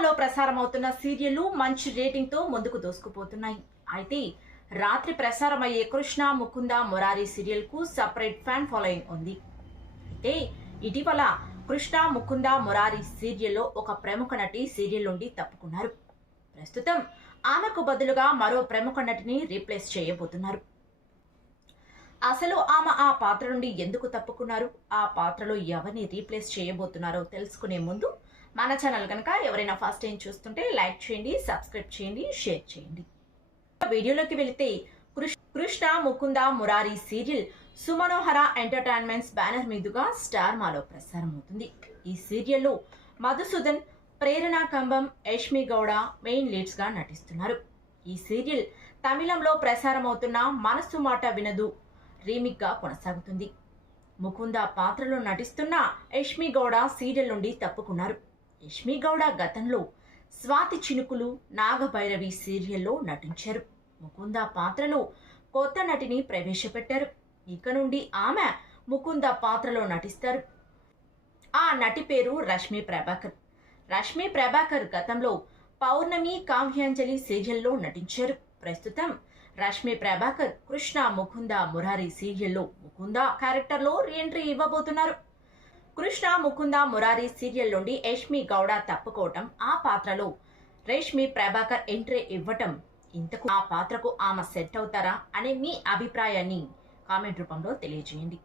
స్టార్మాలో ప్రసారమవుతున్న సీరియళ్లు మంచి రేటింగ్ తో ముందుకు దూసుకుపోతున్నాయి. అయితే రాత్రి ప్రసారమయ్యే కృష్ణ ముకుంద మురారి సీరియల్ కు సపరేట్ ఫ్యాన్ ఫాలోయింగ్ ఉంది. అయితే ఇటీవల కృష్ణ ముకుంద మురారి సీరియల్లో ఒక ప్రముఖ నటి సీరియల్ నుండి తప్పుకున్నారు. ప్రస్తుతం ఆమెకు బదులుగా మరో ప్రముఖ నటిని రీప్లేస్ చేయబోతున్నారు. అసలు ఆమె ఆ పాత్ర నుండి ఎందుకు తప్పుకున్నారు, ఆ పాత్రలో ఎవరిని రీప్లేస్ చేయబోతున్నారో తెలుసుకునే ముందు మన ఛానల్ కనుక ఎవరైనా ఫస్ట్ టైం చూస్తుంటే లైక్ చేయండి, సబ్స్క్రైబ్ చేయండి, షేర్ చేయండి. వీడియోలోకి వెళితే Krishna Mukunda Murari serial Sumanohara entertainments banner మీదుగా స్టార్ మాలో ప్రసారం అవుతుంది. ఈ సీరియల్లో మధుసూదన్, ప్రేరణ కంబం, యష్మి గౌడ మెయిన్ లీడ్స్ గా నటిస్తున్నారు. ఈ సీరియల్ తమిళంలో ప్రసారమవుతున్న మనసు మాట వినదు రీమిక్ గా కొనసాగుతుంది. ముకుంద పాత్రలో నటిస్తున్న యష్మి గౌడ సీరియల్ నుండి తప్పుకున్నారు. యష్మి గౌడ గతంలో స్వాతి చినుకులు, నాగభైరవి సీరియల్లో నటించారు. ముకుంద పాత్రలో కొత్త నటిని ప్రవేశపెట్టారు. ఇక నుండి ఆమె ముకుంద పాత్రలో నటిస్తారు. ఆ నటి పేరు రష్మి ప్రభాకర్. రష్మి ప్రభాకర్ గతంలో పౌర్ణమి, కావ్యాంజలి సీరియల్లో నటించారు. ప్రస్తుతం రష్మి ప్రభాకర్ కృష్ణ ముకుంద మురారి సీరియల్లో ముకుంద క్యారెక్టర్లో రీఎంట్రీ ఇవ్వబోతున్నారు. కృష్ణ ముకుంద మురారి సీరియల్ నుండి యష్మి గౌడ తప్పుకోవటం, ఆ పాత్రలో రష్మి ప్రభాకర్ ఎంట్రీ ఇవ్వటం, ఇంతకు ఆ పాత్రకు ఆమె సెట్ అవుతారా అనే మీ అభిప్రాయాన్ని కామెంట్ రూపంలో తెలియజేయండి.